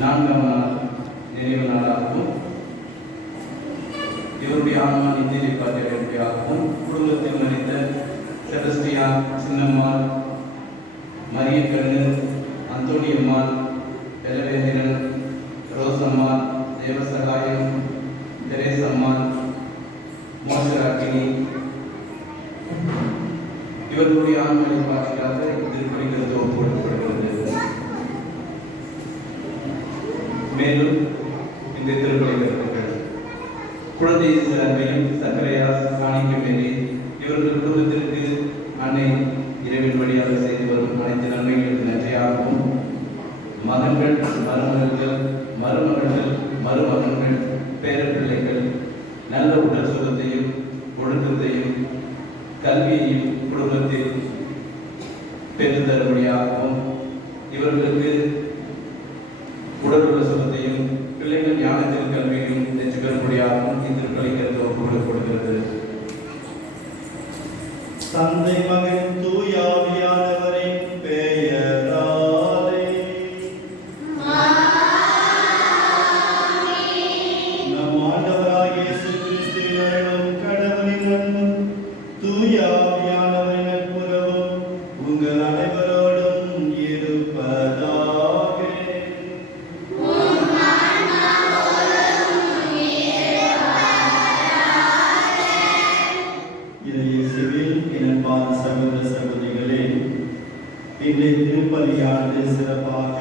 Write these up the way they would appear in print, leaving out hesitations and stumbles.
நான்காம் நாள் நினைவு நாளாகவும் இவருடைய ஆன்மா நித்திரை பாத்திரையாகவும் குடும்பத்தில் மறித்த செபஸ்டியா, சின்னம்மாள், மரியக்கண்ணு, அந்தோணியம்மாள், எலவேந்திரன், ரோசம்மாள், தேவசகாயம், தெரேசம்மாள், மோசராக்கினி இவர்களுடைய ஆன்மனை பாதுகாக்க திருப்பணிகளுக்கு ஒப்புக்கொடுக்கப்படுகிறது. மேலும் இந்த திருப்பணிகள் குழந்தை அன்னையும் சக்கரையா காணிக்கமேரி இவர்கள் குடும்பத்திற்கு அன்னை இறைவன் வழியாக செய்து வரும் அனைத்து நன்மைகளுக்கு நன்றியாகவும் மகன்கள், மருமகள்கள், மருமகள்கள், மருமகன்கள், பேரப்பிள்ளைகள் நல்ல உடல் சுகத்தையும் ஒழுக்கத்தையும் கல்வியையும் குடும்பத்தில் பெற்றுத்தரும்படியாகவும் இவர்களுக்கு உடல் உள்ள சுகத்தையும் பிள்ளைகள் ஞானத்தில் கல்வியையும் பெற்று பெறும்படியாகவும் இத்திருப்பலிக்கு ஒப்புக்கொடுக்கிறது. தந்தை, மகன், தூய ஆவியானவரின் பெயராலே நம் ஆண்டவராகிய இயேசு கிறிஸ்துவின் அருளும் கடவுளின் அன்பும் தூய ஆவியானவரின் நட்புறவும் உங்கள் அனைவரோடும் இருப்பதாக. இயேசுவில் என் அன்பான சகோதர சகோதரிகளே, இன்றைய திருப்பலியானது சிறப்பாக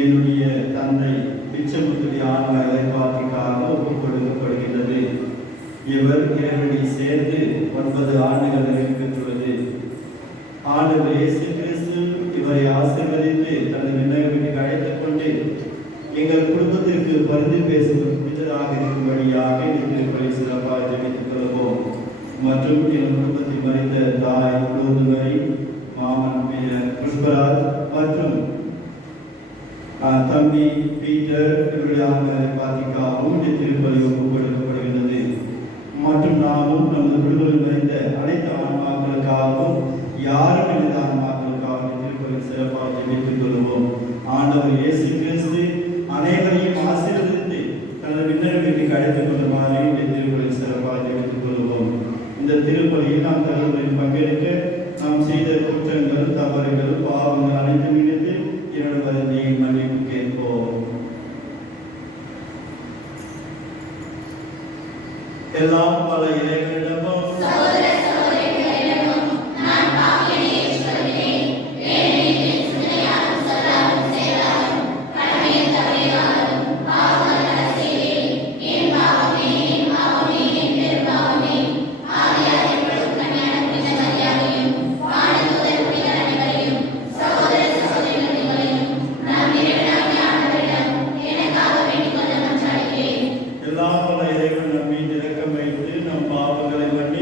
என்னுடைய தந்தை பிச்சமுத்துடைய ஆண்களை பாட்டிக்காக ஒப்புக் கொடுக்கப்படுகின்றது. இவர் இறைவனை சேர்ந்து 9 ஆண்டுகள் நிறைவேற்றுள்ளது. ஆண்டவர் இயேசு கிறிஸ்து இவரை ஆசீர்வதித்து தனது நினைவுக்கு அழைத்துக் கொண்டு எங்கள் குடும்பத்திற்கு பரிந்து பேசும் புனிதராக இருக்கும்படியாக இந்த திருப்பலி சிறப்பாக ஜெபித்துக் கொள்வோம். மற்றும் எங்கள் குடும்பத்தில் மறைந்த தாய் முழுவதுவரை மாமன் புஷ்பராஜ் மற்றும் தம்பி பீட்டர் இவருடைய பாத்திக்காகவும் இந்த திருப்பலி ஒப்புக் கொடுக்கப்படுகின்றது. மற்றும் நாமும் நமது குடும்பத்தில் மறைந்த அனைத்து ஆன்மாக்களுக்காகவும் யாரும் இந்த ஆன்மாக்களுக்காகவும் திருப்பலி சிறப்பாக ஜெபித்துக் கொள்வோம். ஆண்டவர் இயேசு கிறிஸ்து அனைவரையும் ஆசீர்வதித்து தனது விண்ணகத்திற்கு அழைத்துக் கொள்ளுமாறு இந்த திருப்பலி சிறப்பாக ஜெபித்துக் கொள்வோம். இந்த திருப்பலியில் நாம் தகவலில் பங்கெடுக்க நாம் செய்த குற்றங்கள், தவறுகள், பாவங்கள் அனைத்தும் இணைந்து என்னோட வருந்தையை மன்னிப்பு கேட்போம். எல்லாம் பல இறைவனிடமும் எல்லாம் பல இறைவன் நம்மை இரக்கம் வைத்து நம் பாவங்களை மன்னி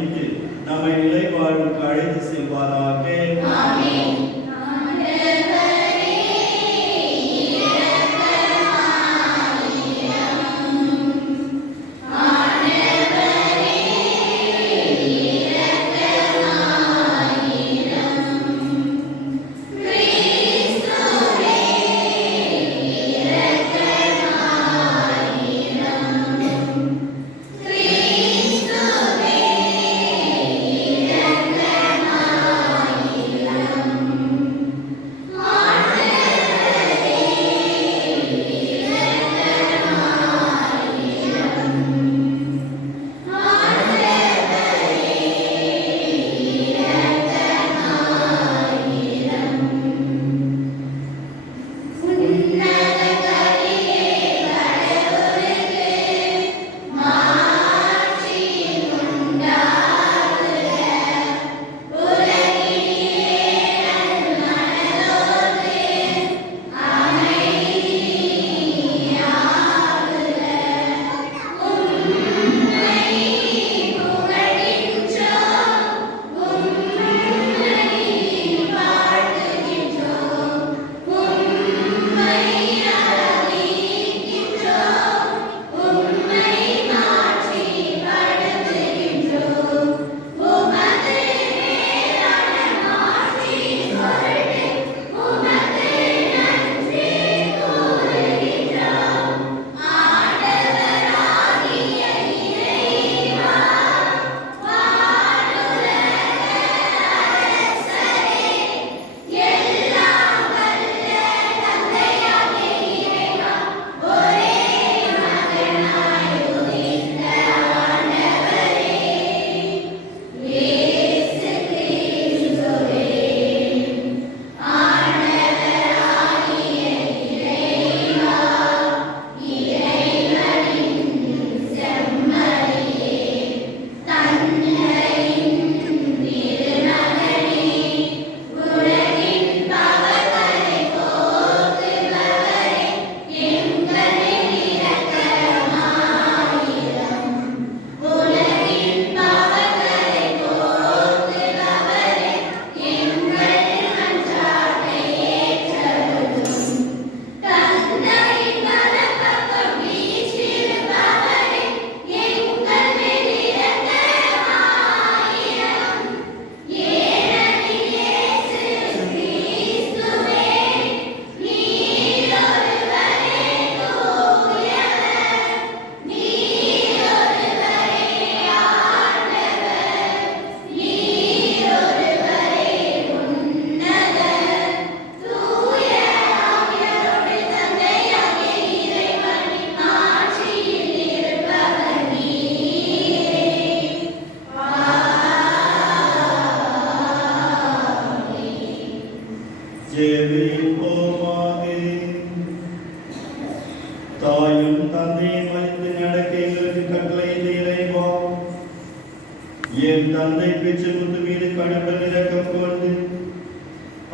என் தந்தை பெற்றமுத்து மீது கடவுள் இரக்கம் கொண்டு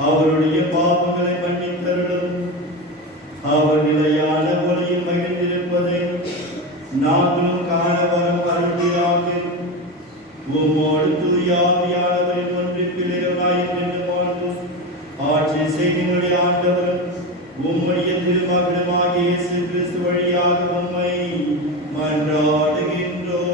அவருடைய பாவங்களை மன்னித்தருளும். அவர் நிலையான ஒளியில் மகிழ்ந்திருப்பதை நாங்களும் காண வரம் அருள்வீராக. உம்மோடு தூயாவியானவரின் ஒன்றிப்பில் இரவாயிருந்து வாழ்ந்தும் ஆட்சி செய்தினுடைய ஆண்டவர் உம்முடைய திருமகனுமாகிய இயேசு கிறிஸ்து வழியாக உம்மை மன்றாடுகின்றோம்.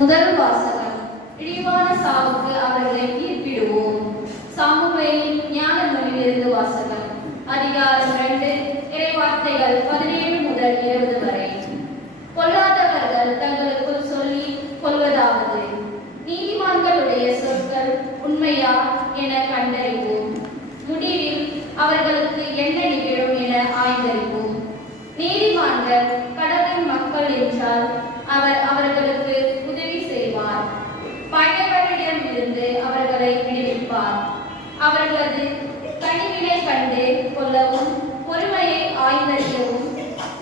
முதல் வாசகம். இழிவான சாவுக்கு அவர்களை தீர்ப்பிடுவோம். சாமுவேலின் ஞானமொழியிலிருந்து வாசகம். அதிகாரம் 2 இறைவார்த்தைகள் 17 முதல் 20 வரை. கொல்லாதவர்கள் தங்களுக்குள் சொல்லி கொள்வதாவது, நீதிமான்களுடைய சொற்கள் உண்மையா என கண்டறிவோம். முடிவில் அவர்களுக்கு என்ன நிகழும் என ஆய்ந்தறிவோம். நீதிமான்கள் கடவுளின் மக்கள் என்றால் அவர் அவர்களுக்கு உதவி செய்வார். பகைவரிடமிருந்து அவர்களை விடுவிப்பார். அவர்களது கனிவினை கண்டு கொள்ளவும் பொறுமையை ஆய்ந்தறியவும்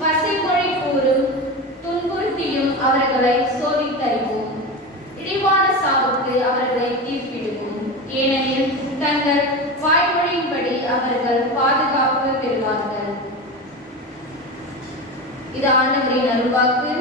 பசிமொழி கூறும் துன்புறுத்தியும் அவர்களை சோதித்தறிவோம். இழிவான சாவுக்கு அவர்களை தீர்ப்பிடுவோம். ஏனெனில் தங்கள் வாய்மொழியின்படி அவர்கள் பாதுகாப்பு பெறுவார்கள். இது ஆண்டவரின் அருள்வாக்கு.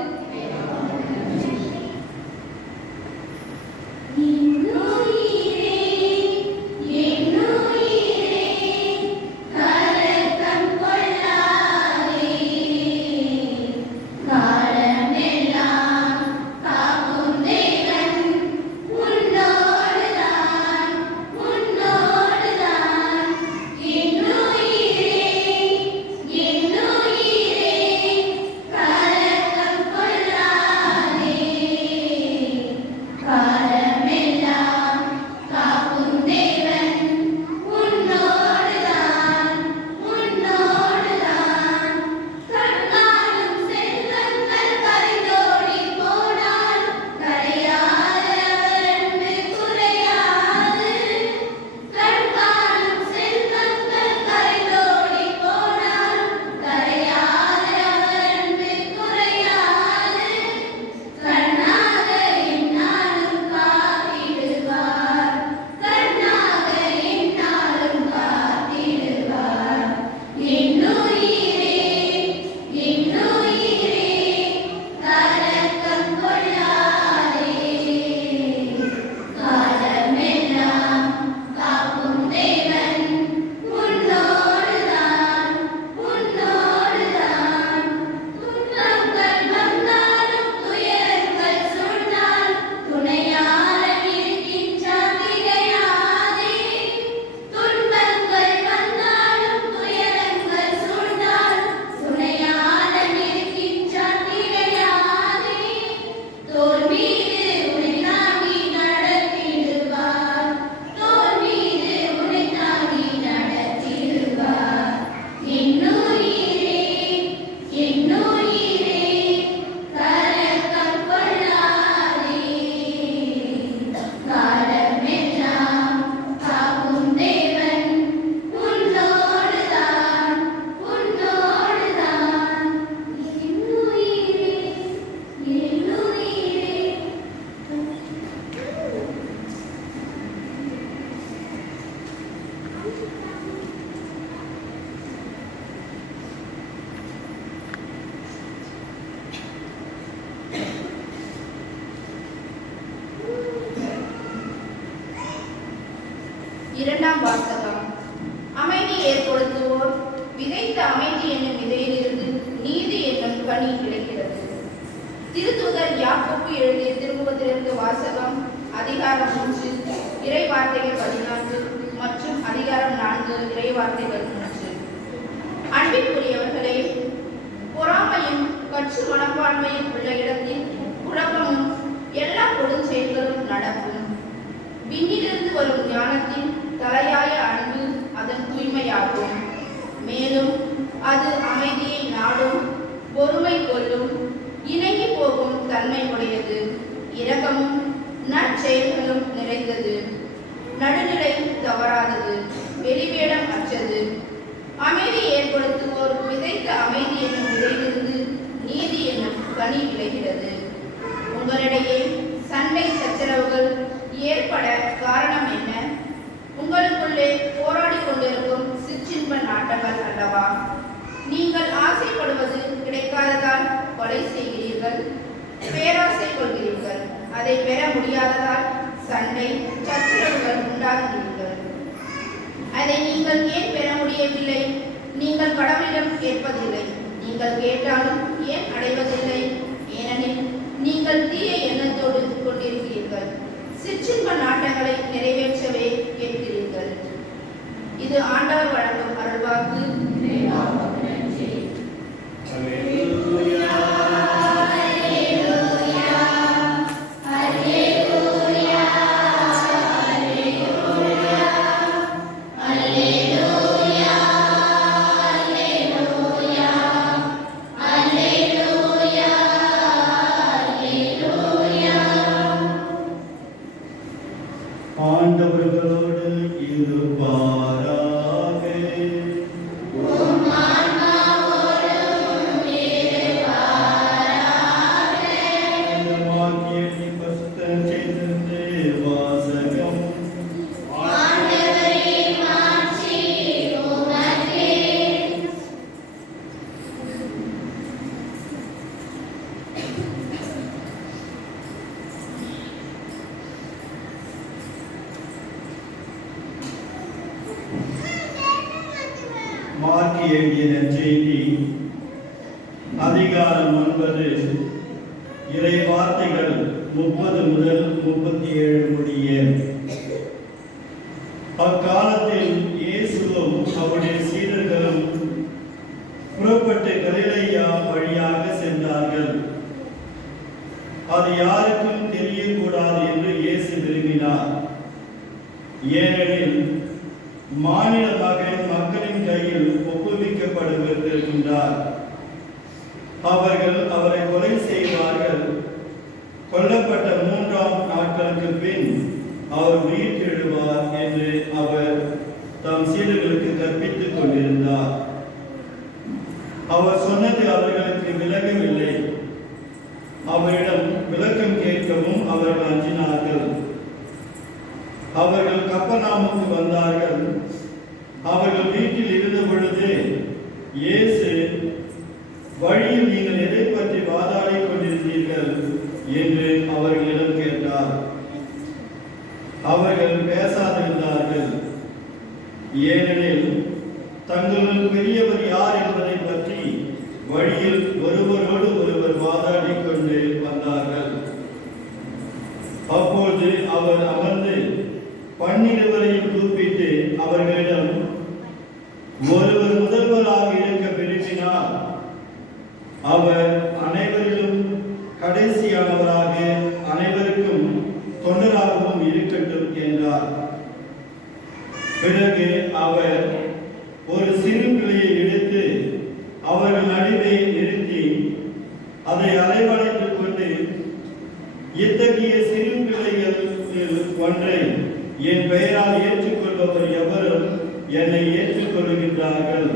இரண்டாம் வாசகம். அமைதி ஏற்படுத்துவோர் விதைத்த அமைதி என்னும் விதையிலிருந்து நீதி என்னும் கனி கிடைக்கிறது. திருத்தூதர் யாக்கோபு எழுதிய திருமுகத்திலிருந்து வாசகம். அதிகாரம் 3 இறைவார்த்தைகள் 14 மற்றும் அதிகாரம் 4 இறைவார்த்தைகள் 3. அன்பிற்குரியவர்களே, பொறாமையும் கற்று மனப்பான்மையும் உள்ள இடத்தில் குழப்பமும் எல்லா கொடுஞ்செயல்களும் நடக்கும். விண்ணிலிருந்து வரும் ஞானத்தின் தலையாய அன்பு அதன் தூய்மையாகும். மேலும் அது அமைதியை நாடும், பொறுமை கொள்ளும், இணங்கி போகும் தன்மை நற்செயல்களும் நிறைந்தது, நடுநிலை தவறாதது, வெளிவேடம் அற்றது. அமைதி ஏற்படுத்துவோர் விதைத்த அமைதி என்னும் விதையிலிருந்து நீதி என்னும் கனி விளைகிறது. உங்களிடையே சண்டை சச்சரவுகள் ஏற்பட காரணம் என்ன? உங்களுக்குள்ளே போராடி கொண்டிருக்கும் சிற்றின்ப நாட்டங்கள் அல்லவா? நீங்கள் ஆசைப்படுவது கிடைக்காததால் கொலை செய்கிறீர்கள், பேராசை கொள்கிறீர்கள். அதை பெற முடியாததால் சண்டை சச்சரவுகள் உண்டாகிறீர்கள். அதை நீங்கள் ஏன் பெற முடியவில்லை? நீங்கள் கடவுளிடம் கேட்பதில்லை. நீங்கள் கேட்டாலும் ஏன் அடைவதில்லை? ஏனெனில் நீங்கள் தீய எண்ணத்தோடு கொண்டிருக்கிறீர்கள், சிற்றின்ப நாட்டங்களை நிறைவேற்றவே கேட்கிறீர்கள். இது ஆண்டவர் வழங்கும் அருள்வாக்கு. ஆண்டவர்களோடு இருப்பாராக. வாக்கியத்தை பரிசுத்தம் செய்திருந்து வாசகம். மார்க்கு எழுதிய நற்செய்தி அதிகாரம் 9 இறை வார்த்தைகள் 30 முதல் 37 முடிய. அக்காலத்தில் இயேசுவும் அவருடைய சீடர்களும் புறப்பட்டு கலிலேயா வழியாக சென்றார்கள். அது யாருக்கும் தெரியக்கூடாது என்று இயேசு விரும்பினார். ஏனெனில் மானிட மகன் மக்களின் கையில் ஒப்புவிக்கப்படுகின்றார். அவர்கள் அவரை கொலை செய்வார்கள். கொல்லப்பட்ட 3ஆம் நாட்களுக்கு பின் அவர் உயிர்த்தெழுவார் என்று அவர் தம் சீடர்களுக்கு கற்பித்துக் கொண்டிருந்தார். அவர் சொன்னது அவர்களுக்கு விளங்கவில்லை. அவரிடம் விளக்கம் கேட்கவும் அவர்கள் அஞ்சினார்கள். அவர்கள் கப்பர்நாமுக்கு வந்தார்கள். அவர்கள் வீட்டில் இருந்த பொழுது இயேசு, வழியில் நீங்கள் எதை பற்றி வாதாடிக் கொண்டிருந்தீர்கள் என்று அவர்களிடம் கேட்டார். அவர்கள் பேசாதிருந்தார்கள். ஏனெனில் தங்களுள் பெரியவர் யார் என்பதை பற்றி வழியில் ஒருவரோடு ஒருவர் வாதாடிக் கொண்டு வந்தார்கள். அப்போது அவர் அமர்ந்து 12 கூப்பிட்டு அவர்களிடம், ஒருவர் முதல்வராக இருக்க விரும்பினார், அவர் அனைவரிலும் கடைசியானவராக அனைவருக்கும் தொண்டராகவும் இருக்கட்டும் என்றார். பிறகு அவர் ஒரு சிறு பிள்ளையை எடுத்து அவர்கள் நடுவே நிறுத்தி அதை அலைவழைத்துக் கொண்டு, இத்தகைய சிறு பிள்ளைகளில் ஒன்றை என் பெயரால் ஏற்றுக்கொள்பவர் எவரும் என்னை ஏற்றுக்கொள்கின்றார்கள்.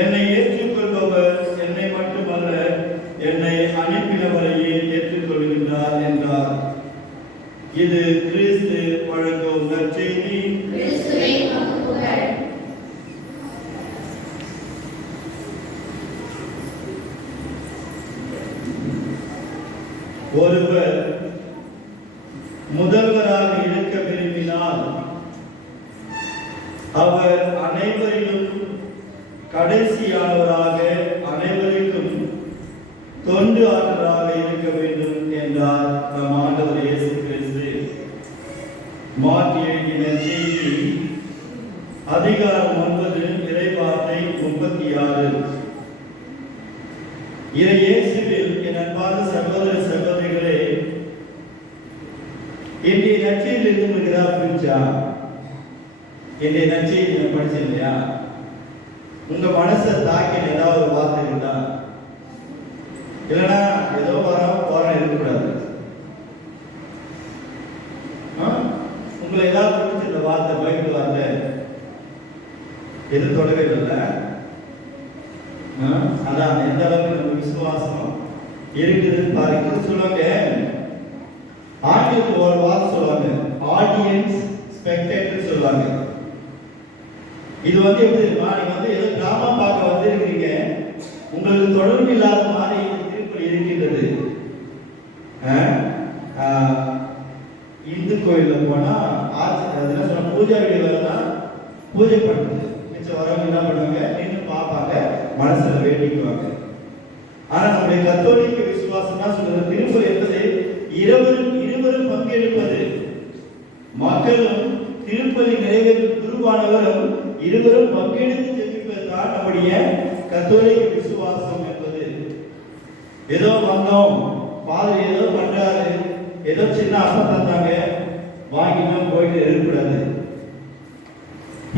என்னை ஏற்றுக்கொள்பவர் என்னை மட்டுமல்ல, என்னை அனுப்பினவரையே ஏற்றுக்கொள்கின்றார் என்றார். இது கிறிஸ்து வழங்கும் நற்செய்தி. ஒருவர் முதல்வராக இருக்க விரும்பினால் அவர் அனைவரிலும் கடைசியானவராக அனைவருக்கும் தொண்டு ஆற்றலாக இருக்க வேண்டும் என்றார் நம் ஆண்டவர் இயேசு கிறிஸ்து. மார்க்கு எழுதிய நற்செய்தி அதிகாரம் 9 இறைவார்த்தை 36. இயேசுவில் என் அன்பான சகோதர சகோதரிகளே, இன்றைய நற்செய்தியிலிருந்து உங்களுக்கு ஏதாவது புரிஞ்சா? இன்றைய நற்செய்தி நான் படிச்சேன் இல்லையா? உங்க மனசை தாக்கின ஏதாவது ஒரு வார்த்தை இருந்தா, இல்லைன்னா ஏதோ வரோம் போறோம் இருக்கக்கூடாது. வார்த்தை பைபிள் வார்த்தை எது தொடவே இல்லை. அதான் எந்த அளவுக்கு நம்ம விசுவாசம் இருக்குதுன்னு பாருங்க. சொல்லுவாங்க, ஆங்கிலத்தில் ஒரு வார்த்தை சொல்லுவாங்க, ஆடியன்ஸ் ஸ்பெக்டேட்டர் சொல்லுவாங்க. இது எப்படி தெரியுமா, நீங்க ஏதோ டிராமா பார்க்க வந்திருக்கிறீங்க, உங்களுக்கு தொடர்பு இல்லாத மாதிரி திருப்பலி இருக்கின்றது. இந்து கோயிலில் போனா பூஜா வீடுகள் தான் பூஜை பண்றது. மிச்சம் வரவங்க என்ன பண்ணுவாங்க, நின்று பார்ப்பாங்க, மனசுல வேண்டிக்குவாங்க. ஆனா நம்முடைய கத்தோலிக்க விசுவாசம் தான் சொல்றது, திருப்பலி என்பது இருவரும் பங்கெடுப்பது. மக்களும் திருப்பலி நிறைவேற்றும் குருவானவரும் இருவரும் பங்கெடுத்து ஜெபிப்பது தான் நம்முடைய கத்தோலிக்க விசுவாசம் என்பது. ஏதோ வந்தோம், பாதிரி ஏதோ பண்றாரு, ஏதோ சின்ன அப்பம் தந்தாங்க வாங்கிட்டோம் போயிட்டு இருக்கக்கூடாது.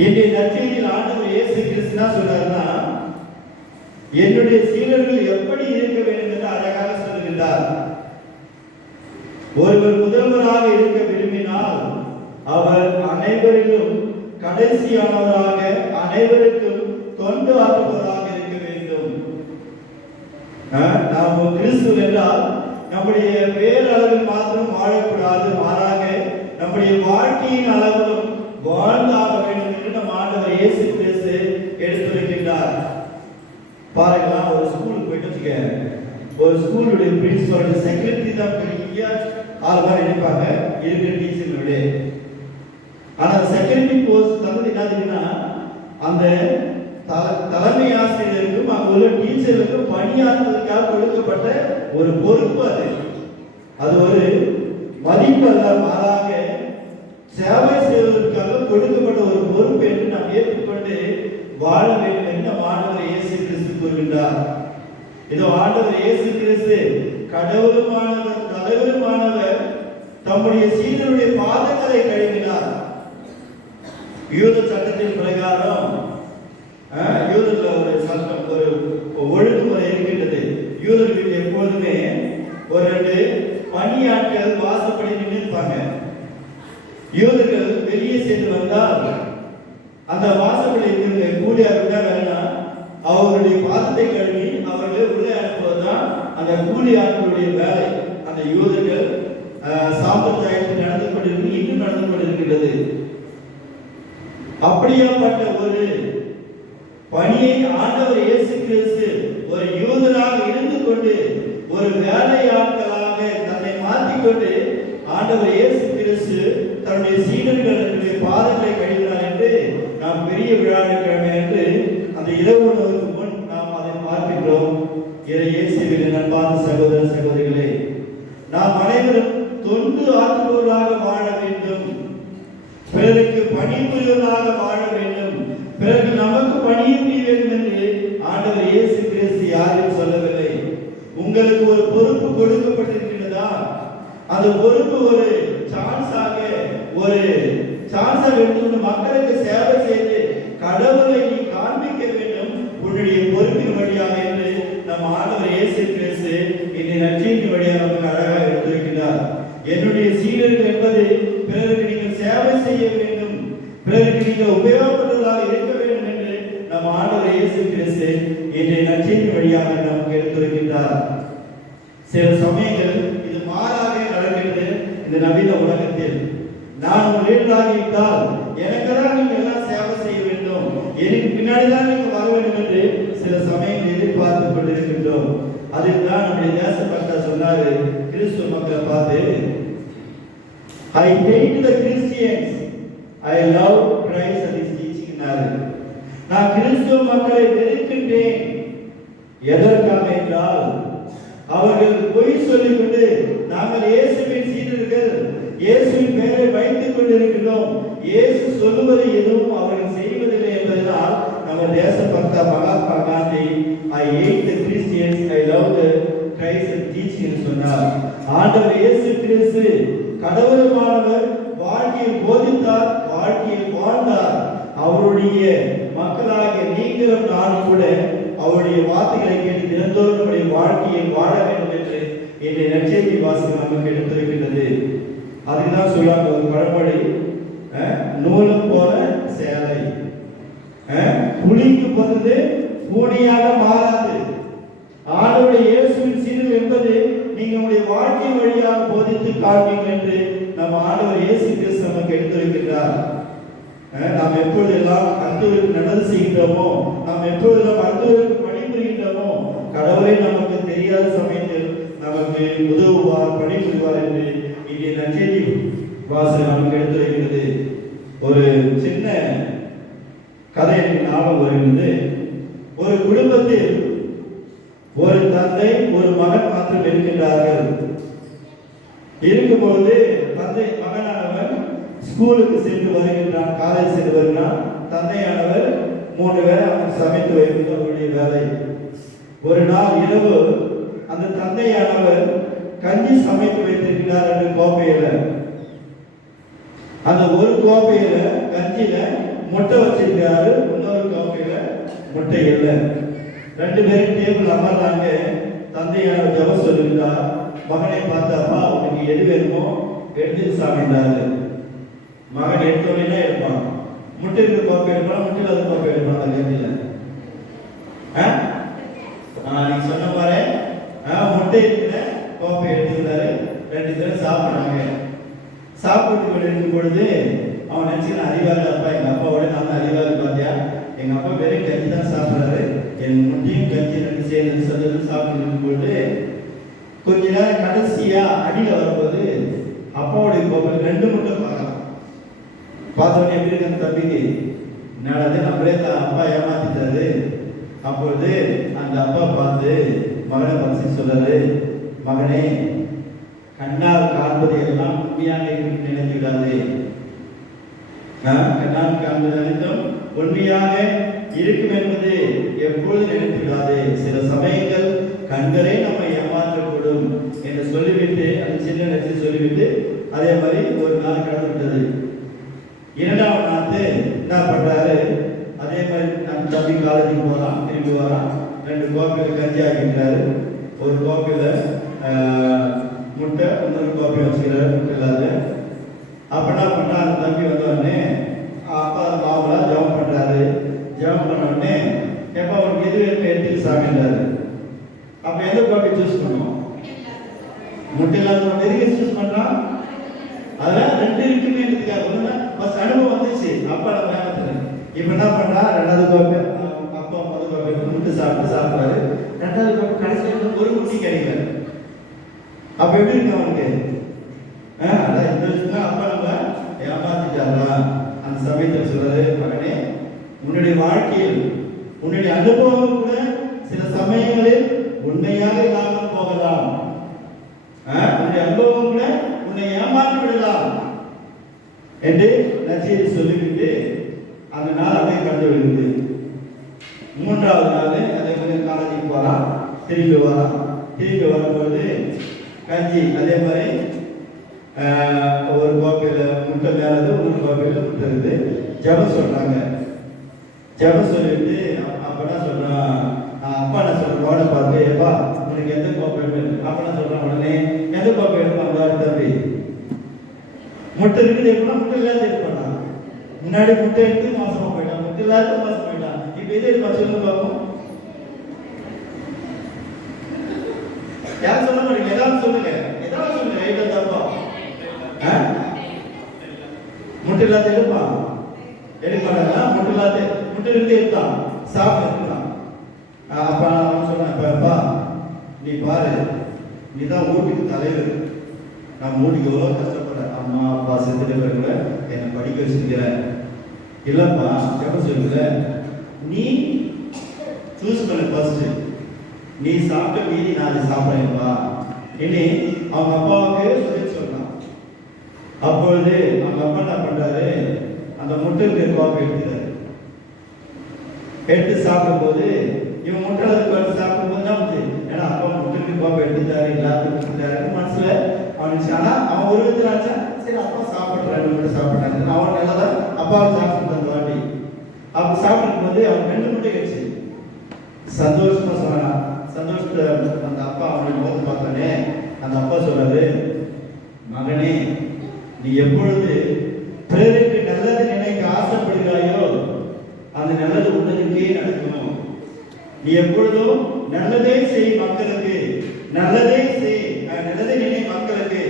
என்னுடைய நற்செய்தியில் ஆண்டவர் இயேசு கிறிஸ்து என்ன சொல்றாருன்னா, என்னுடைய சீடர்கள் எப்படி இருக்க வேண்டும் என்று அழகாக சொல்லுகின்றார். ஒருவர் முதல்வராக இருக்க விரும்பினால் அவர் அனைவரிலும் கடைசியானவராக, அனைவருக்கும் தொண்டு ஆற்றுபவராக இருக்க வேண்டும். நாம் கிறிஸ்து என்றால் நம்முடைய பேரளவில் மாத்திரம் வாழக்கூடாது, மாறாக நம்முடைய வாழ்க்கையின் அளவிலும் வாழ்ந்தாக வேண்டும் என்று நம் ஆண்டவர் இயேசு கிறிஸ்து எடுத்துரைக்கின்றார். பாருங்களா, ஒரு ஸ்கூலுக்கு போயிட்டு வச்சுக்க, ஒரு ஸ்கூலுடைய பிரின்சிபல் செக்ரட்டரி தான் பெரிய ஆள் மாதிரி நினைப்பாங்க இருக்கிற டீச்சர்களோட. ஆனா செக்ரட்டரி போஸ்ட் தகுதி என்னதுன்னா, அந்த தலைமை ஆசிரியருக்கும் அங்க உள்ள டீச்சருக்கும் பணியாற்றுவதற்காக கொடுக்கப்பட்ட ஒரு பொறுப்பு. அது ஒரு மதிப்பு அல்ல, மாறாக சேவை செய்வதற்காக கொடுக்கப்பட்ட ஒரு பொறுப்பு என்று நாம் ஏற்றுக்கொண்டு வாழ வேண்டும் என்று ஆண்டவர் இயேசு கிறிஸ்து கூறுகின்றார். இதோ ஆண்டவர் இயேசு கிறிஸ்து கடவுளுமானவர், தலைவருமானவர் தம்முடைய சீடருடைய பாதங்களை கழுவினார். யூத சட்டத்தின் பிரகாரம் யூதர்ல ஒரு சட்டம், ஒரு ஒழுங்குமுறை இருக்கின்றது. யூதர்கள் எப்பொழுதுமே ஒரு 2 பணியாட்கள் வாசப்படி நின்றுப்பாங்க. யூதர்கள் வெளியே சென்று வந்தால் அந்த வாசப்படி இருக்கிற கூலியார் விட வேணாம், அவர்களுடைய பாதத்தை கழுவி அவர்களை உள்ளே அனுப்புவதுதான் அந்த கூலியார்களுடைய வேலை. அந்த யூதர்கள் சாம்பிரதாயத்தில் நடந்து கொண்டிருக்கு, இன்னும் நடந்து கொண்டிருக்கிறது. அப்படியாப்பட்ட ஒரு பணியை ஆண்டவர் இயேசு கிறிஸ்து ஒரு யூதராக இருந்து கொண்டு, ஒரு வேலையாட்களாக தன்னை மாற்றிக்கொண்டு ஆண்டவர் இயேசு கிறிஸ்து தன்னுடைய சீடர்களுடைய பாதங்களை கழுவினார் என்று நாம் பெரிய விழாக்கிழமை என்று அந்த இரவு உணவுக்கு முன் நாம் அதை பார்க்கின்றோம். இயேசுவின் அன்பான சகோதர சகோதரிகளே, நாம் அனைவரும் தொண்டு ஆற்றுபவர்களாக வாழ வேண்டும், பிறருக்கு பணிபுரிவதாக வாழ வேண்டும், பிறகு நமக்கு பணியை புரிய வேண்டும் என்று ஆண்டவர் இயேசு கிறிஸ்து யாரும் சொல்லவில்லை. உங்களுக்கு ஒரு பொறுப்பு கொடுக்கப்பட்டிருக்கிறதா, அந்த பொறுப்பு ஒரு சான்ஸாக எடுத்து மக்களுக்கு சேவை செய்து கடவுளை நீ காண்பிக்க வேண்டும் உன்னுடைய பொறுப்பின் வழியாக என்று நம் ஆண்டவர் இயேசு கிறிஸ்து இந்த நற்செய்தி வழியாக நமக்கு அழகாக எடுத்திருக்கிறார். என்னுடைய சீடர்கள் என்பது பிறருக்கு நீங்கள் சேவை செய்ய வேண்டும், பிறருக்கு நீங்கள் உபயோகப்படுவதாக இருக்க வேண்டும் என்று நம் ஆண்டவர் இயேசு கிறிஸ்து இன்றைய நற்செய்தி வழியாக நமக்கு எடுத்திருக்கின்றார். சில சமயங்கள் இது மாறாக நடக்கிறது. இந்த நவீன உலகத்தில் நான் ஒரு லீடராக இருந்தால் எனக்கு தான் நீங்க எல்லாம் சேவை செய்ய வேண்டும், எனக்கு பின்னாடி தான் நீங்க வர வேண்டும் என்று சில சமயங்கள் எதிர்பார்த்து கொண்டிருக்கின்றோம். அதுதான் நம்முடைய தேசப்பட்ட சொன்னாரு கிறிஸ்துவ மக்களை பார்த்து, I hate the Christians, I love Christ and his teaching. நான் கிறிஸ்துவ மக்களை வெறுக்கின்றேன். எதற்காக என்றால் அவர்கள் பொய் சொல்லிக்கொண்டு நாங்கள் இயேசுவின் சீடர்கள், இயேசுவின் பெயரை வைத்துக் கொண்டிருக்கிறோம், இயேசு சொல்லுவதை எதுவும் அவர்கள் செய்வதில்லை என்பதனால் நம்ம தேசபக்த Mahatma Gandhi I hate the Christians, I love the Christ and teaching சொன்னார். ஆண்டவர் இயேசு கிறிஸ்து கடவுளுமானவர் வாழ்க்கையில் போதித்தார், வாழ்க்கையில் வாழ்ந்தார். அவருடைய மக்களாகிய நீங்களும் நானும் கூட அவருடைய வார்த்தைகளை கேட்டு தினந்தோறும் நம்முடைய வாழ்க்கையில் வாழ வேண்டும் என்று இன்றைய நற்செய்தி வாசகம் நமக்கு எடுத்திருக்கின்றது. அதுதான் சொல்றாங்க ஒரு பழமொழி, நூலும் போல சேலை. புலிக்கு பொறுத்து பூனியாக மாறாது. ஆண்டவருடைய இயேசுவின் சீடர்கள் என்பது நீங்க உங்களுடைய வாழ்க்கை வழியாக போதித்து காண்பீர்கள் என்று நம்ம ஆண்டவர் இயேசு கிறிஸ்து நமக்கு எடுத்துரைக்கிறார். நாம் எப்பொழுதெல்லாம் அடுத்தவருக்கு நல்லது செய்கின்றோமோ, நாம் எப்பொழுதெல்லாம் அடுத்தவருக்கு பணிபுரிகின்றோமோ, கடவுளே நமக்கு தெரியாத சமயத்தில் நமக்கு உதவுவார், பணிபுரிவார் என்று இங்கே நற்செய்தி வாசகம் நமக்கு எடுத்துரைக்கிறது. ஒரு சின்ன கதை எனக்கு ஞாபகம் வருகிறது. ஒரு குடும்பத்தில் ஒரு தந்தை ஒரு மகன் மாத்திரம் இருக்கின்றார்கள். இருக்கும்போது தந்தை மகனானவர் ஸ்கூலுக்கு சென்று வருகின்றான், காலேஜ் சென்று வருகிறான். தந்தையானவர் 3 வேளை அவனுக்கு சமைத்து வைப்பது அவருடைய வேலை. ஒரு நாள் இரவு அந்த தந்தையானவர் கஞ்சி சமைத்து வைத்திருக்கிறார் என்று கோப்பையில, அந்த ஒரு கோப்பையில கஞ்சியில முட்டை வச்சிருக்காரு, இன்னொரு கோப்பையில முட்டை இல்லை. 2 பேரும் டேபிள் அமர்றாங்க. தந்தையானவர் ஜெபம் சொல்லுகிறார். மகனை பார்த்தாப்பா உனக்கு எது வேணுமோ எடுத்து சாமின்றாரு. மகன் எடுத்தோடனே எடுப்பான். முட்டை இருக்கிற கோப்பை எடுப்பான், முட்டை இல்லாத கோப்பை எடுப்பான். அந்த கஞ்சியில நீங்க சொன்ன மாதிரி முட்டை இருக்கிற கோப்பை எடுத்துக்கிறாரு. 2 பேரும் சாப்பிட்றாங்க. சாப்பிட்டு கொண்டு இருக்கும் பொழுது அவன் நினைச்சுக்கிறான், அறிவாளி அப்பா, எங்க அப்பாவோட நான் அறிவாளி பார்த்தியா, எங்க அப்பா வெறும் கஞ்சி தான் சாப்பிட்றாரு, என் முட்டையும் கஞ்சி 2 சேர்ந்து சந்தோஷம் சாப்பிட்டு இருக்கும் பொழுது கொஞ்ச நேரம் கடைசியா அடியில வரும்போது அப்பாவுடைய கோப்பை 2 முட்டை பார்க்கலாம். பார்த்தோன்னே எப்படி இருக்கு அந்த தம்பிக்கு, என்னடாது நம்மளே தான் அப்பா ஏமாத்திட்டாரு. அப்பொழுது அந்த அப்பா பார்த்து மகனை பார்த்து சொல்றாரு, மகனே, கண்ணால் காண்பது எல்லாம் உண்மையாக இருக்கு நினைத்து விடாது. கண்ணால் காண்பது அனைத்தும் உண்மையாக இருக்கும் என்பது எப்பொழுது நினைத்து விடாது. சில சமயங்கள் கண்களே நம்மை ஏமாற்றக்கூடும் என்று சொல்லிவிட்டு, அந்த சின்ன நேரத்தில் சொல்லிவிட்டு அதே மாதிரி ஒரு நாள் கடந்து விட்டது. 2ஆவது நாள் என்ன பண்றாரு, அதே மாதிரி அந்த தம்பி காலேஜுக்கு போறான், திரும்பி வரான். 2 கோப்பையில கஞ்சி ஆகிட்டாரு. ஒரு கோப்பையில முட்டை, இன்னொரு கோப்பை வச்சுக்கிறாரு, முட்டை இல்லாத. அப்ப என்ன பண்ணா, அந்த தம்பி வந்தோடனே அப்பா மாமலா ஜெபம் பண்றாரு. ஜெபம் பண்ண உடனே எப்ப அவனுக்கு எது வேணுமோ எடுத்து சாமின்றாரு. அப்ப எந்த கோப்பை சூஸ் பண்ணுவோம்? முட்டை இல்லாத எதுக்கு சூஸ் பண்றான்? அதெல்லாம் 2 இருக்குமே பஸ் அனுபவம் வந்துச்சு. அப்பா நம்ம இப்ப என்ன பண்றா, 2வது கோப்பை அப்பா முதல் கோப்பை முட்டை சாப்பிடுறாரு. 2வது கோப்பை கடைசியில் ஒரு முட்டை கிடைக்கல. அப்ப எப்படி இருக்கு அவனுக்கு? அதான் இந்த விஷயம் அப்பா நம்ம ஏமாத்திட்டாரா? அந்த சமயத்தில் சொல்றாரு, மகனே, உன்னுடைய வாழ்க்கையில் உன்னுடைய அனுபவம் கூட சில சமயங்களில் உண்மையாக இல்லாமல் போகலாம். உன்னுடைய அனுபவம் கூட உன்னை ஏமாற்றி விடலாம் என்று நற்செய்தி சொல்லிவிட்டு அந்த நாள் அப்படியே கடந்து விடுது. 3ஆவது நாள் அதே மாதிரி காலேஜுக்கு போறான், திரும்பி வரான். திரும்பி வரும்போது கஞ்சி அதே மாதிரி ஒரு கோப்பையில முட்டை மேலது, ஒரு கோப்பையில முட்டை இருக்குது. ஜெபம் சொல்றாங்க. ஜெபம் சொல்லிட்டு அப்ப என்ன சொல்றான், அப்பா என்ன சொல்றேன், கோடை பார்த்து, எப்பா உனக்கு எந்த கோப்பை வேணும்? அப்ப என்ன சொல்றான், உடனே எந்த கோப்பை எடுப்பாங்க தம்பி? முட்டை இருக்குது எப்படின்னா முட்டை இல்லாத எடுப்பானா? முன்னாடி முட்டை எடுத்து மோசமா போயிட்டான், முட்டை இல்லாத மோசம் போயிட்டான். இப்ப எது எடுப்பா சொல்லுங்க பார்ப்போம். யாரும் சொல்ல மாட்டீங்க, ஏதாவது சொல்லுங்க, ஏதாவது சொல்லுங்க. ரைட்டா தப்பா? முட்டை இல்லாத எடுப்பான், எடுப்பானா? முட்டை இல்லாத முட்டை இருந்து எடுத்தான், சாப்பிட்டு எடுத்தான். அப்ப அவன் சொன்னான், அப்பா நீ பாரு, நீ தான் வீட்டுக்கு தலைவர், நான் வீட்டுக்கு எவ்வளோ கஷ்டப்படுறேன், அம்மா அப்பா செத்துட்டு கூட என்னை படிக்க வச்சுக்கிறேன். இல்லப்பா ஜெபம் சொல்லுல, நீ சூஸ் பண்ண ஃபர்ஸ்ட், நீ சாப்பிட்ட மீதி நான் சாப்பிட்றேன்ப்பா. இனி அவங்க அப்பாவுக்கு சொல்லி சொல்றான். அப்பொழுது அவங்க அப்பா என்ன பண்றாரு, அந்த முட்டை கோப்பை எடுத்துறாரு. எடுத்து சாப்பிடும்போது இவன் முட்டை சாப்பிடும்போது தான் வந்து, ஏன்னா அப்பா முட்டை கோப்பை எடுத்துட்டாரு, எல்லாத்துக்கும் கொடுத்துட்டாரு மனசுல அவனுக்கு. ஆனா அவன் ஒரு விதத்தில் ஆச்சா, சரி அப்பா சாப்பிட்றாரு, முட்டை சாப்பிட்றாரு, அவன் நல்லதா அப்பாவை சாப்பிட்டு அந்த வாட்டி. அப்ப சாப்பிடும் போது அவன் 2 முட்டை கிடைச்சு சந்தோஷமா சொன்னான். சந்தோஷத்துல அந்த அப்பா அவனுக்கு போது பார்த்தோன்னே அந்த அப்பா சொல்றாரு, மகனே, நீ எப்பொழுது பிறருக்கு செய்கிறாயோ அந்த நல்லது உள்ளதுக்கே நடக்கும். நீ எப்பொழுதும் நல்லதே செய் மக்களுக்கு, நல்லதே செய், நல்லதை நினை மக்களுக்கு,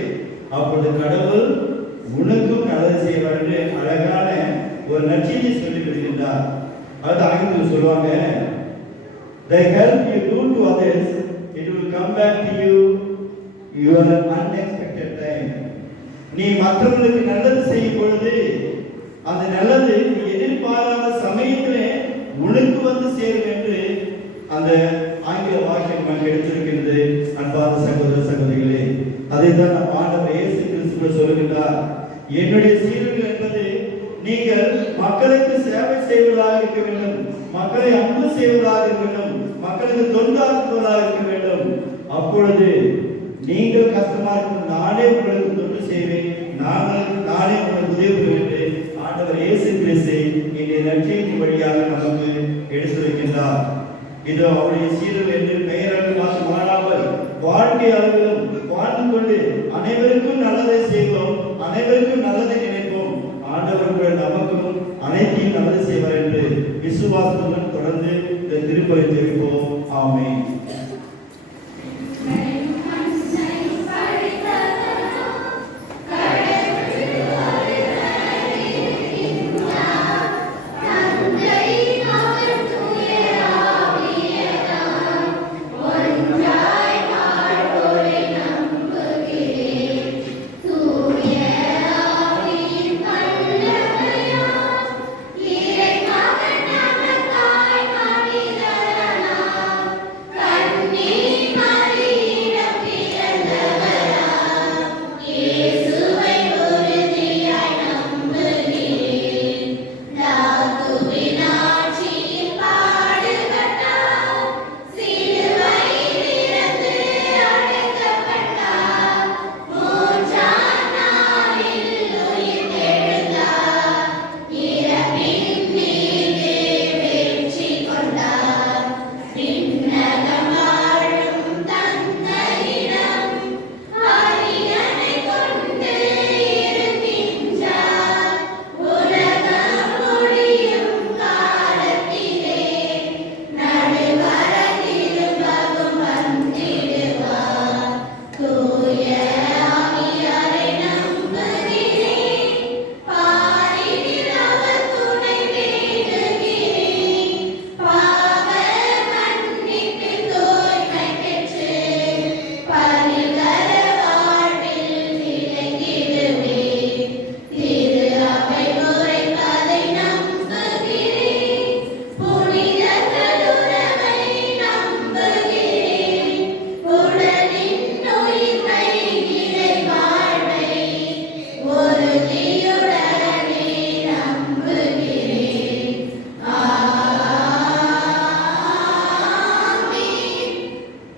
அப்பொழுது கடவுள் உனக்கும் நல்லது செய்வார் என்று அழகான ஒரு நற்செய்தி சொல்லி விடுகின்றார். அது ஆங்கிலத்தில் சொல்லுவாங்க, the help you do to others, it will come back to you your unexpected time. நீ மற்றவர்களுக்கு நல்லது செய்யும் பொழுது அந்த நல்லது நீ எதிர்பாராத சமயத்திலே உனக்கு வந்து சேரும் என்று அந்த ஆங்கில வாக்கியம் நமக்கு எடுத்திருக்கிறது. அன்பார்ந்த சகோதர சகோதரிகளே, அதை தான் நம் ஆண்டவர் இயேசு கிறிஸ்து சொல்லுகிறார், என்னுடைய சீடர்கள் என்பது நீங்கள் மக்களுக்கு சேவை செய்வதாக இருக்க வேண்டும், மக்களை அன்பு செய்வதாக இருக்க வேண்டும், மக்களுக்கு தொண்டாற்றுவதாக இருக்க வேண்டும். அப்பொழுது நீங்கள் கஷ்டமா இருக்கும் நானே உங்களுக்கு தொண்டு செய்வேன், நானே உங்களுக்கு உதவி புரிவேன். ஆண்டவர் இயேசு கிறிஸ்து இந்த நற்செய்தி வழியாக நமக்கு எடுத்துரைக்கின்றார். இது அவருடைய சீடர்கள் என்று பெயரளவில் மாற்றம் மாறாமல் வாழ்க்கை அளவிலும் வாழ்ந்து கொண்டு அனைவருக்கும் நல்லதை செய்வோம், அனைவருக்கும் நல்லதை நினைப்போம். ஆண்டவர் நமக்கும் அனைத்தையும் நல்லது செய்வார் என்று விசுவாசத்துடன் தொடர்ந்து இந்த திருப்பலி ஜெபிப்போம். ஆமென்.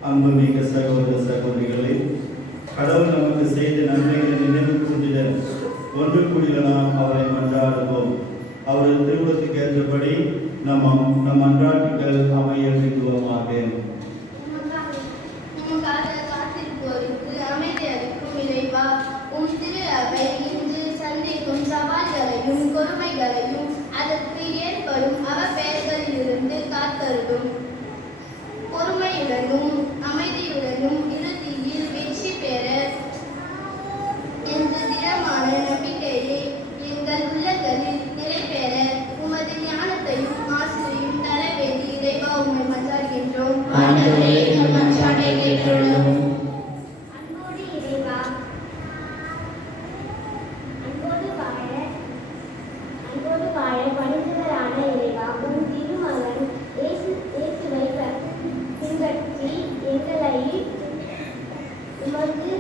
அன்புமிக்க சகோதர சகோதரிகளே, கடவுள் நமக்கு செய்த நன்மைகளை நினைவு கூறுதல் ஒன்று கூடிய நாம் அவரை மன்றாடுவோம். அவரது திருவுளத்துக்கு ஏற்றபடி நம் மன்றாட்டுகள் அமைய வேண்டுவோமாக. காத்திருப்போருக்கு அமைதி அளிக்கும் இறைவா, உம் திரு அவை இன்று சந்திக்கும் சவால்களையும் கொடுமைகளையும் அதற்கு ஏற்படும் அவப்பெயர்களிலிருந்து காத்தருளும். பொறுமையுடனும் அமைதியுடனும் இறுதியில் வெற்றி பெற என்ற திடமான நம்பிக்கையை எங்கள் உள்ளங்களில் நிறைவேற உமது ஞானத்தையும் ஆசிரியையும் தர வேண்டி இறைவா உம்மை மன்றாடுகின்றோம். ஆண்டவரே, எங்கள் மன்றாட்டை கேட்டருளும். அன்போடு இறைவா, அன்போடு வாழ பணிந்தவரான இறைவா, உன் திருமகன் இயேசுவை பின்பற்றி எங்களை உமது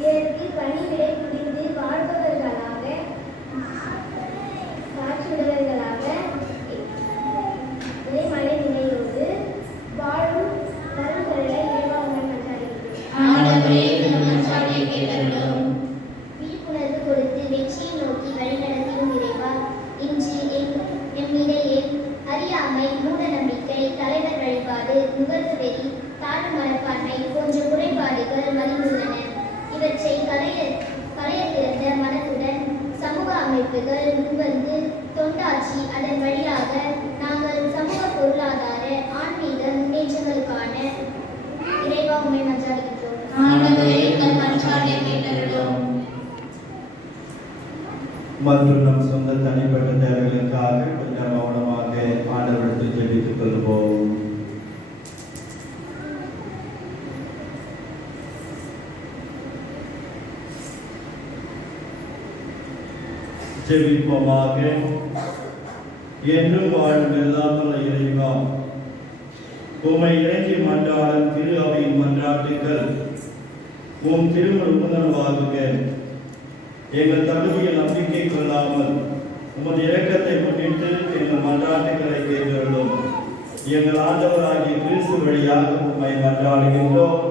தேர்வு பணிவிடை புரிந்து வாழ்பவர்களாக சாட்சியுடையவர்களாக இறைமலை நிலையோடு வாழும் தருணங்களை இறைவா உம்மை மன்றாடுகின்றோம். ஆண்டவரே, எங்கள் மன்றாட்டை கேட்டருளும். விழிப்புணர்வு கொடுத்து வெற்றியை நோக்கி வழிநடத்தியும் இறைவா, இன்று எம்மிடையே அறியாமை, மூட நம்பிக்கை, தலைவர் வழிபாடு, நுகர்வு வெறி, தாழ்வு மனப்பான்மை போன்ற குறைபாடுகள் மலிந்துள்ளன. இவற்றை களைய திறந்த மனத்துடன் மற்றும் நம் சொந்த தனிப்பட்ட தேவைகளுக்காக கொஞ்சம் கவனமாக ஆண்டவரிடத்தில் ஜெபித்துக் கொள்வோம். ஜெபிப்போமாக. என்றும் வாழும் எல்லாமல்ல இறைவா, உம்மை இறங்கி மன்றாடும் திரு அவையின் மன்றாட்டுகள் உம் திருமண உணர்வாகுக. எங்கள் தகுதியில் நம்பிக்கை கொள்ளாமல் உமது இரக்கத்தை முன்னிட்டு எங்கள் மன்றாட்டுகளை கேட்டுள்ளோம். எங்கள் ஆண்டவராகிய கிறிஸ்து வழியாக உம்மை மன்றாடுகின்றோம்.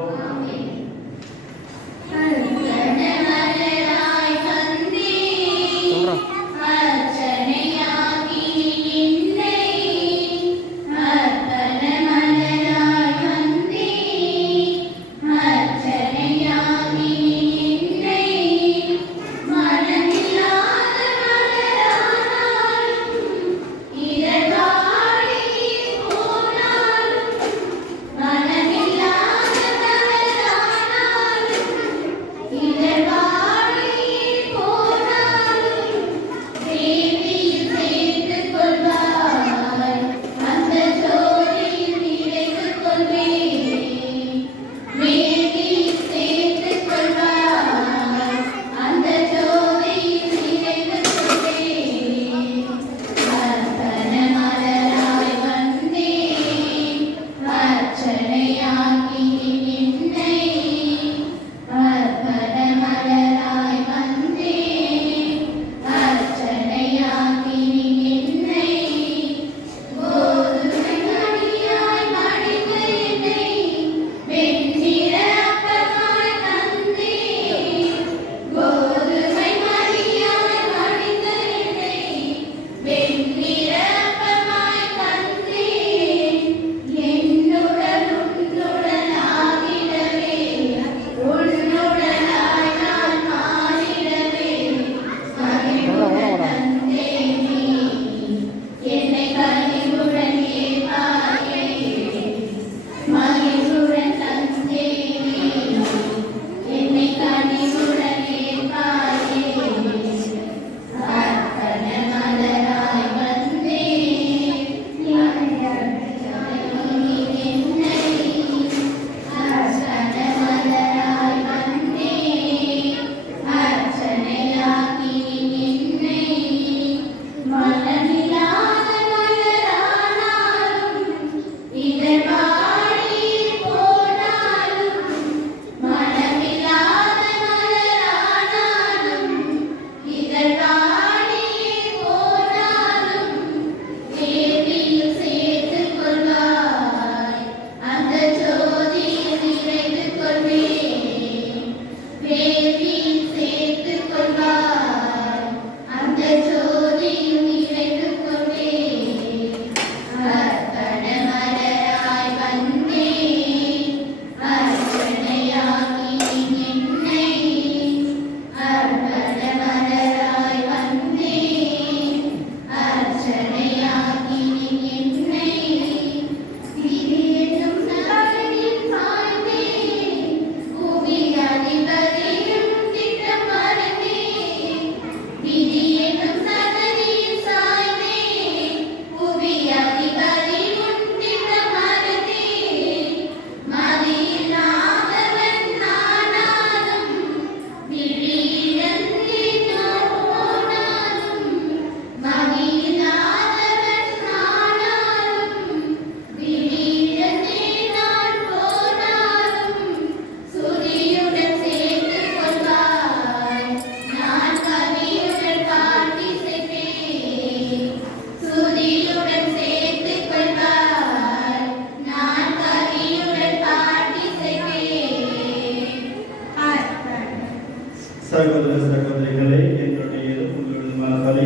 சகோதர சகோதரிகளே, என்னுடைய உங்களுடைய மனதை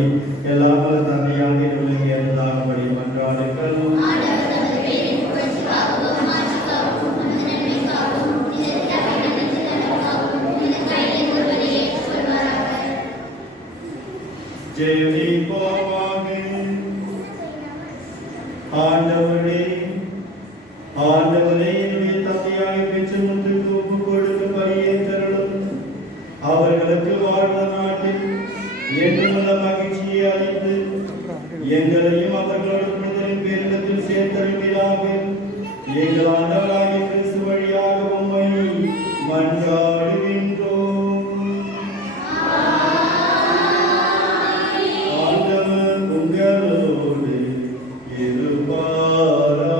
எல்லாம் தந்தையாக விளங்கியதாகபடி மன்றாடுங்கள். ஜெபிப்போமாக. ஆண்டவரே, என்னுடைய தந்தையாக பெற்று முன்னுக்கு ஒப்புக் கொடுக்கும் பரியை தருளும். அவர்களுக்கு வாழ்ந்த நாட்டில் என்றுமுள்ள மகிழ்ச்சியை அளித்து எங்களையும் அவர்களோடு புனிதரின் பேரிடத்தில் சேர்த்தருள்வீராக. எங்கள் ஆண்டவராகிய கிறிஸ்து வழியாக உம்மை மன்றாடுகின்றோம். ஆண்டவர் உங்களோடு இருப்பாராக.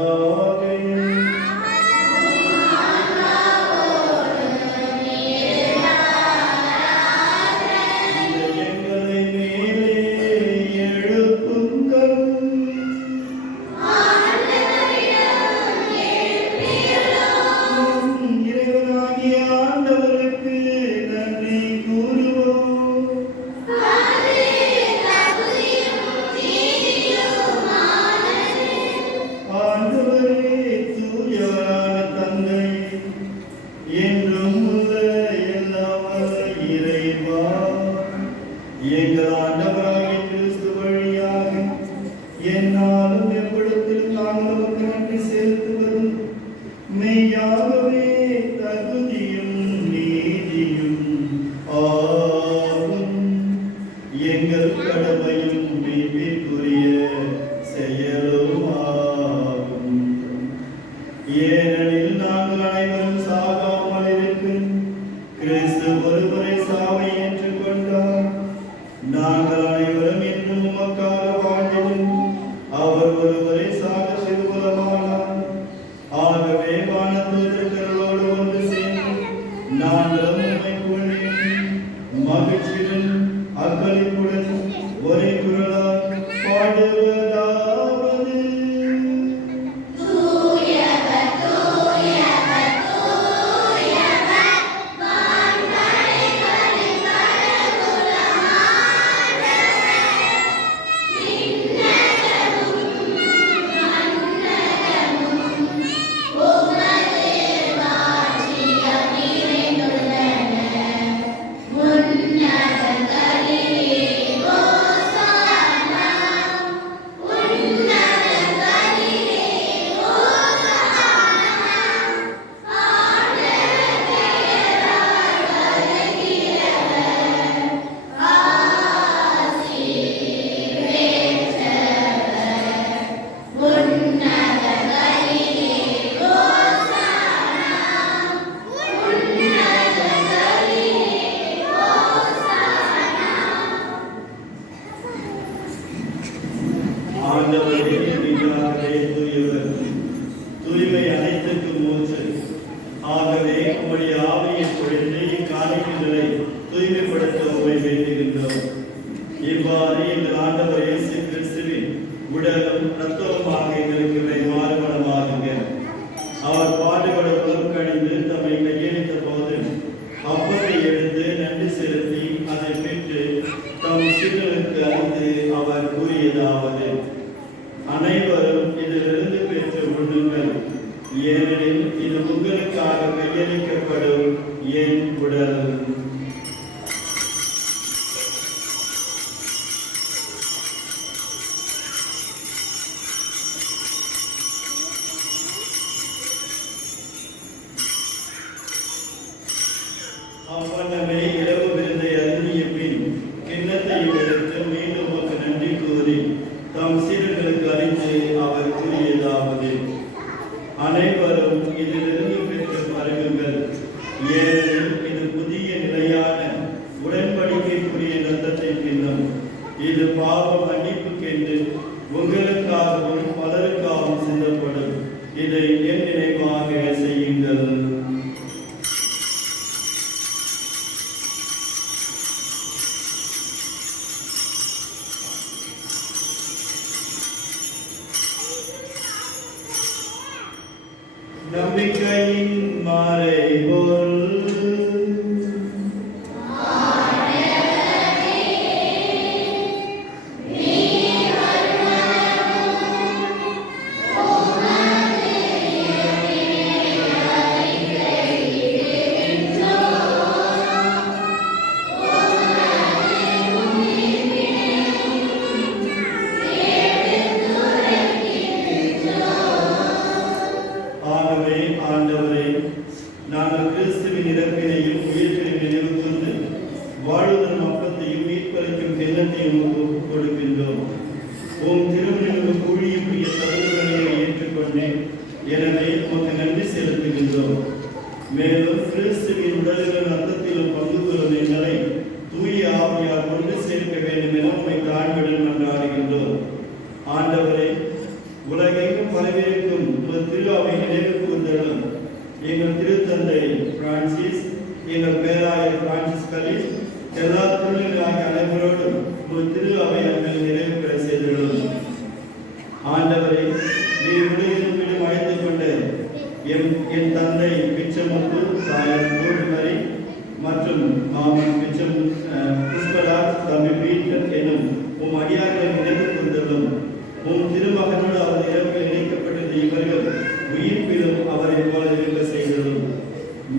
எங்களை மேலே எழுப்புங்கள். இறைவனாகிய ஆண்டவருக்கு நன்றி கூறுவோம். ஆண்டவரே தூயவரான தந்தை, என்றும் உள்ள எல்லாம் வல்ல இறைவா, எங்கள் ஆண்டவராகிய கிறிஸ்து வழியாக என்னாலும் எவ்விடத்திலும் நாங்கள் உமக்கு நன்றி செலுத்துவது மெய்யாகவே தகுதியும் நீதியும் ஆகும். எங்கள் கடமையும் மீட்பிற்குரிய செயலும் ஆகும். ஏனெனில் நாங்கள் அனைவரும் சாகாமல் இருக்க கிறிஸ்து ஒருவரை சாவை ஏற்றுக்கொண்டார். நாங்கள் அனைவரும் என்றும் உமக்காக வாழ்ந்திடும் அவர் ஒருவரை சாக திருவுலமானார். ஆகவே வானதூதர்களோடு ஒன்று சேர்ந்து நாங்களும் உம்மை புகழ்ந்து மகிழ்ச்சியுடன் அக்களிப்புடன் ஒரே குரலால் பாடுவதாவது. ஆண்டவரே மெய்யாகவே தூயவர், தூய்மை அனைத்துக்கும் மூச்சு. ஆகவே உம்முடைய ஆவியை பொழிந்து இக்காணிக்கைகளை தூய்மைப்படுத்த உம்மை வேண்டுகின்றோம். இவ்வாறு எங்கள் ஆண்டவர் இயேசு கிறிஸ்துவின் உடலும் இரத்தமுமாக எங்களுக்கு மாறுபடமாகுங்க. அவர் பாடுபட உலகணிந்து தம்மை கையளித்த போது அப்பத்தை எடுத்து நன்றி செலுத்தி அதை பெற்று தம் சீடர்களுக்கு அளித்து அவர் கூறியதாவது: அனைவரும் இதிலிருந்து பெற்று உண்ணுங்கள், ஏனெனில் இது உங்களுக்காக கையளிக்கப்படும் என் உடல். அவ்வண்ணமே இரவு விருந்தை அருந்திய பின் கிண்ணத்தை எடுத்து மீண்டும் உமக்கு நன்றி கூறி தம் சீடர்களுக்கு அளித்து அவர் கூறியதாவது: அனைவரும் இதிலிருந்து பெற்று பருகுங்கள், ஏனெனில் இது புதிய நிலையான உடன்படிக்கைக்குரிய இரத்தத்தின் கிண்ணம். இது பாவ மன்னிப்புக்கென்று உங்களுக்காகவும் பலருக்காகவும் சிந்தப்படும். இதை என் நினைவாக செய்யுங்கள். நம்பிக்கையின் மறைபொருள். ஆண்டவரே, மேலும் கிறிஸ்துவின் உடலிலும் ரத்தத்திலும் பங்கு கொள்ளும் எங்களை தூய ஆவியார் கொண்டு சேர்க்க வேண்டும் என உம்மை தாழ்மையுடன் மன்றாடுகின்றோம். ஆண்டவரே, உலகெங்கும் பரவியிருக்கும் உமது திருவாவை நினைவு கூர்ந்தருளும். எங்கள் திருத்தந்தை பிரான்சிஸ், எங்கள் பேராயர் பிரான்சிஸ் கலீஸ், எல்லா தொழிலாகிய அனைவரோடும் உமது திருவாவை அன்பில் நிறைவு பெற செய்துள்ளோம். ஆண்டவரே, நீர் உலகிலும் விடும் அழைத்துக் கொண்ட என் தந்தை பிச்சமுத்து, தாயார் கோவிமரி மற்றும் மாமன் பிச்சம் புஷ்பராஜ், தம்பி பீட்டர் எனும் உம் அடியார்களை நினைவு கூர்ந்தருளும். உம் திருமகனோடு அவர் இறப்பில் இணைக்கப்பட்டிருந்த இவர்கள் உயிர்ப்பிலும் அவரை போல இருக்க செய்ததும்.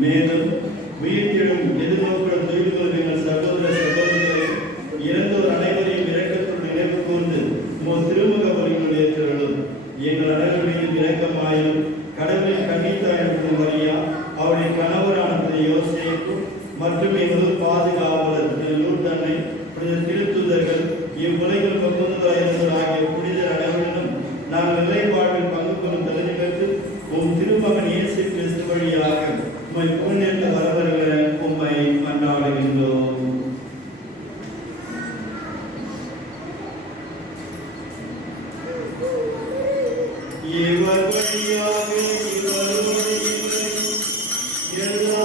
மேலும் உயிர்த்தெழும் எதிர்நோக்குடன் துயில்களும் எங்கள் சகோதர சகோதரிகளை இறந்தோர் அனைவரையும் இரக்கத்துடன் நினைவு கூர்ந்து உம் திருமுக வழிகள் ஏற்றலும். எங்கள் அனைவரையும் இரக்கமாயும் கடவுளின் கன்னித்தாயின் மரியா, அவருடைய கணவரான யோசேப்பு மற்றும் எங்களது பாதுகாவலர் லூர்தனை, திருத்துதர்கள், இவ்வுலகில் பங்குதாயிருந்தோர் ஆகிய புனிதர் அனைவரிலும் நாங்கள் நிலை வாழ்வில் பங்கு கொள்ளும் தகுதி பெற்று உம் திருமகன் இயேசு கிறிஸ்து வழியாக உம்மை புகழ்ந்து வரவருகிற உம்மை மன்றாடுகின்றோம். இவர் வழியாக இவரோடு எல்லா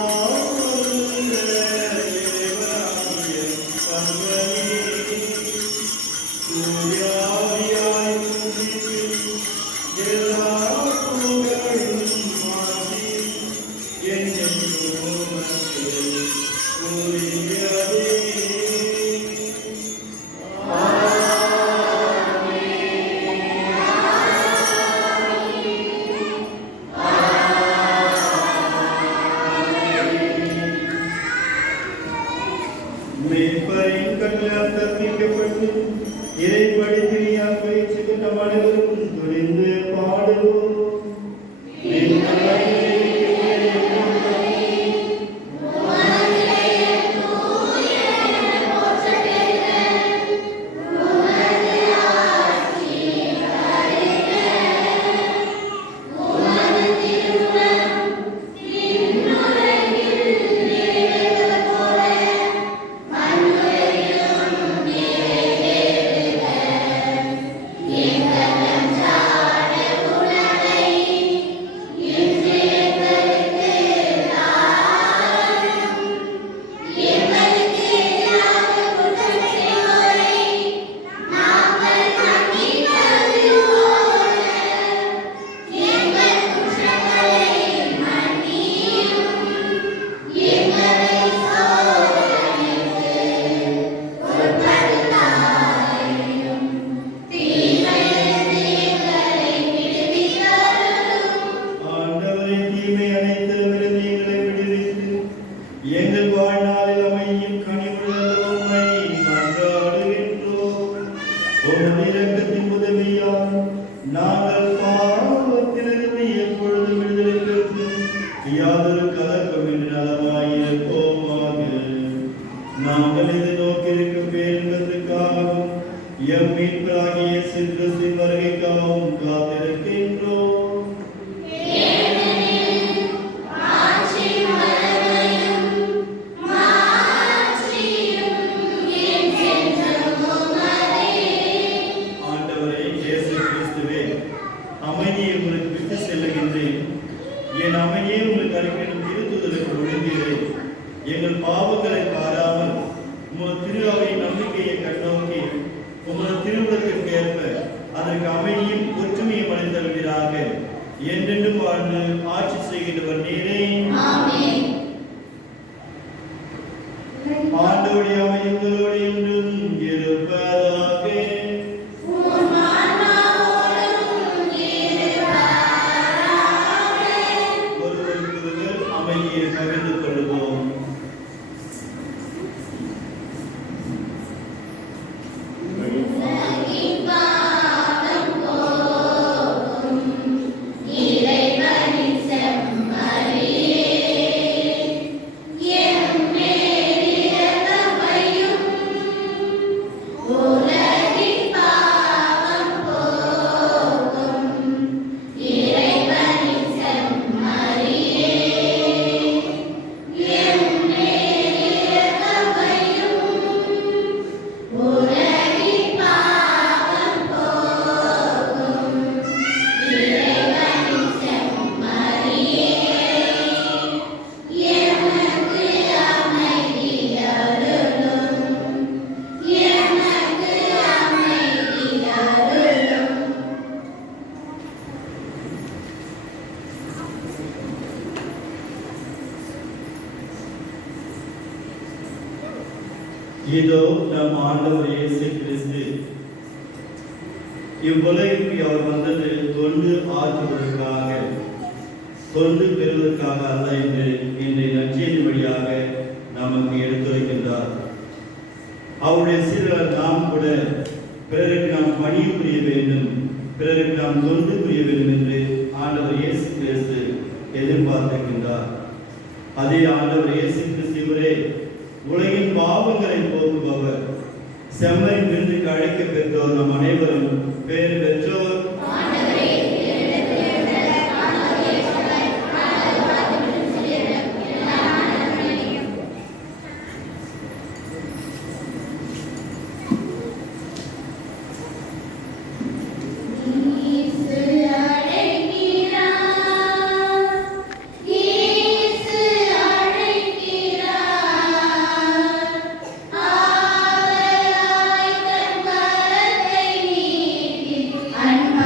இதோ நம் ஆண்டவர் இயேசு கிறிஸ்து இவ்வுலகிற்கு அவர் வந்தது தொண்டு ஆற்றுவதற்காக, தொண்டு பெறுவதற்காக அல்ல என்று இன்றைய நற்செய்தி வழியாக நமக்கு எடுத்துரைக்கின்றார். அவருடைய சீடர் நாம் கூட பிறருக்கு நாம் பணி புரிய வேண்டும், பிறருக்கு நாம் தொண்டு புரிய வேண்டும் என்று ஆண்டவர் இயேசு கிறிஸ்து எதிர்பார்த்திருக்கின்றார். அதே ஆண்டவர் இயேசு கிறிஸ்துவரே உலகின் பாவங்களை போக்குபவர். செம்மறின் விருந்துக்கு அழைக்க பெற்றோர் நம் அனைவரும் பேர் பெற்றோர். அன்பு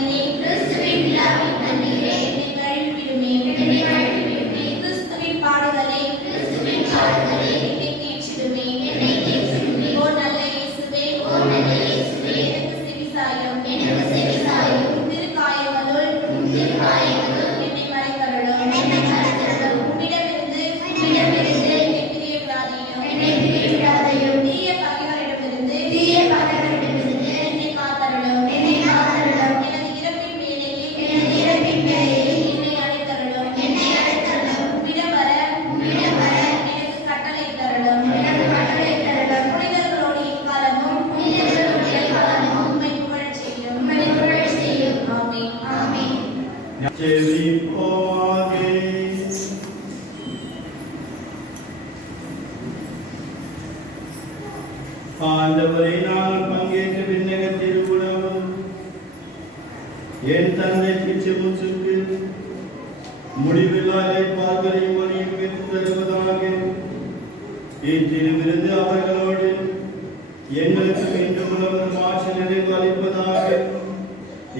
தண்ணீரே கிறிஸ்துவின் விழாவின் தண்ணீரே என்னை கழுவிடுமே என்னை கழுவிடுமே கிறிஸ்துவின் பாடுகளே கிறிஸ்துவின் பாடுகளே என்னை தீட்சிடுமே என்னை தேற்றிடுமே ஓ நல்ல இயேசுவே ஓ நல்ல இயேசுவே எனக்கு செவிசாயும் எனக்கு செவிசாயும் திருக்காயங்களுள் திருக்காயங்களுள் என்னை மறைத்தருளும் என்னை மறைத்தருளும் உம்மிடமிருந்து உம்மிடமிருந்து என்னை பிரிய விடாதேயும் என்னை பிரிவிடாதேயும் தீய பகைவரிடமிருந்து தீய பகைவரிடமிருந்து என்னை காத்தருளும் என்னை காத்தருளும் எனது இறப்பின் வேளையில் எனது இறப்பின் வேளையில் என்னை அழைத்தருளும் என்னை அழைத்தருளும் உம்மிடம் வர எனக்கு கட்டளை தருளும் எனக்கு கட்டளை தருளும் புனிதர்களோடு இக்காலமும் புனிதர்களுடைய காலமும் உம்மை புகழச் செய்யும் உம்மை புகழச் செய்யும் ஆமென் ஆமென் செவிப்போமாகே. ஆண்டவரை நாங்கள் பங்கேற்ற விண்ணக திருவுணவு என் தந்தை பிச்சமுச்சுக்கு முடிவில்லாத பார்வரையும் மொழியும் பெற்று தருவதாக இத்திருவிருந்து அவர்களோடு எங்களுக்கு மீண்டும் உணவு மாற்று நிறைவு அளிப்பதாக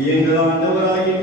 எங்கள் ஆண்டவராகிய